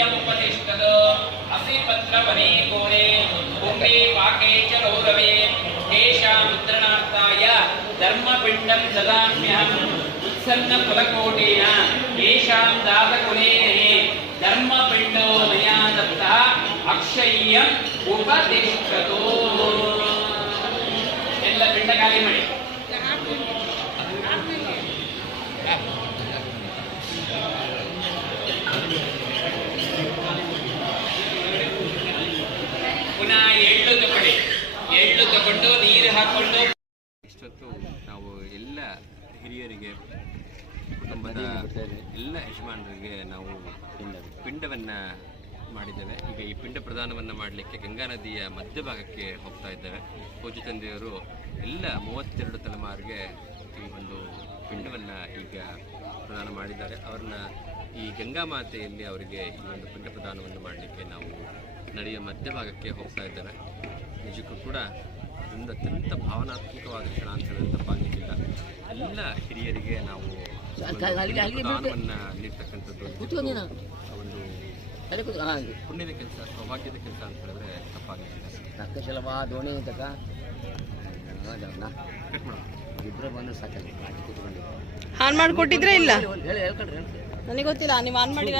अक्षय्यमुपतिष्ठत् असिपत्रवने घोरे कुम्भे पाके च गौरवे तेषां मुद्रणार्थाय धर्मपिण्डं ददाम्यहम् उत्सन्नफलकोटेन येषां दातकुलेन धर्मपिण्डो मया दत्तः अक्षय्यम् उपतिष्ठतु ಎಲ್ಲ ಪಿಂಡ ಖಾಲಿ ಮಾಡಿ ಪುನಃ ಎಳ್ಳು ತಗೊಂಡು ನೀರು ಹಾಕೊಂಡು ಇಷ್ಟೊತ್ತು ನಾವು ಎಲ್ಲ ಹಿರಿಯರಿಗೆ ಕುಟುಂಬದ ಎಲ್ಲ ಯಜಮಾನರಿಗೆ ನಾವು ಪಿಂಡವನ್ನು ಮಾಡಿದ್ದೇವೆ. ಈಗ ಈ ಪಿಂಡ ಪ್ರದಾನವನ್ನು ಮಾಡಲಿಕ್ಕೆ ಗಂಗಾ ನದಿಯ ಮಧ್ಯಭಾಗಕ್ಕೆ ಹೋಗ್ತಾ ಇದ್ದೇವೆ. ಪೂಜ್ಯ ತಂದೆಯವರು ಎಲ್ಲ 32 ತಲೆಮಾರಿಗೆ ಈ ಒಂದು ಪಿಂಡವನ್ನು ಈಗ ಪ್ರದಾನ ಮಾಡಿದ್ದಾರೆ. ಅವ್ರನ್ನ ಈ ಗಂಗಾ ಮಾತೆಯಲ್ಲಿ ಅವರಿಗೆ ಈ ಒಂದು ಪಿಂಡ ಪ್ರದಾನವನ್ನು ಮಾಡಲಿಕ್ಕೆ ನಾವು ನದಿಯ ಮಧ್ಯಭಾಗಕ್ಕೆ ಹೋಗ್ತಾ ಇದ್ದೇವೆ. ನಿಜಕ್ಕೂ ಕೂಡ ಇದೊಂದು ಅತ್ಯಂತ ಭಾವನಾತ್ಮಕವಾದ ಕ್ಷಣ ಅಂತ ಹೇಳಿದ್ರೆ ತಪ್ಪಾಗಲಿಕ್ಕಿಲ್ಲ. ಎಲ್ಲ ಹಿರಿಯರಿಗೆ ನಾವು ಪ್ರದಾನವನ್ನು ನೀಡ್ತಕ್ಕಂಥದ್ದು ಒಂದು ಪುಣ್ಯದ ಕೆಲಸ, ಸೌಭಾಗ್ಯದ ಕೆಲಸ ಅಂತ ಹೇಳಿದ್ರೆ ತಪ್ಪಾಗಲಿಕ್ಕಿಲ್ಲ. ಇಬ್ಬರು ಬಂದು ಸಾಕಾಗಿ ಆನ್ ಮಾಡಿಕೊಟ್ಟಿದ್ರೆ ಇಲ್ಲ ನನಗೆ ಗೊತ್ತಿಲ್ಲ ನೀವು ಆನ್ ಮಾಡಿ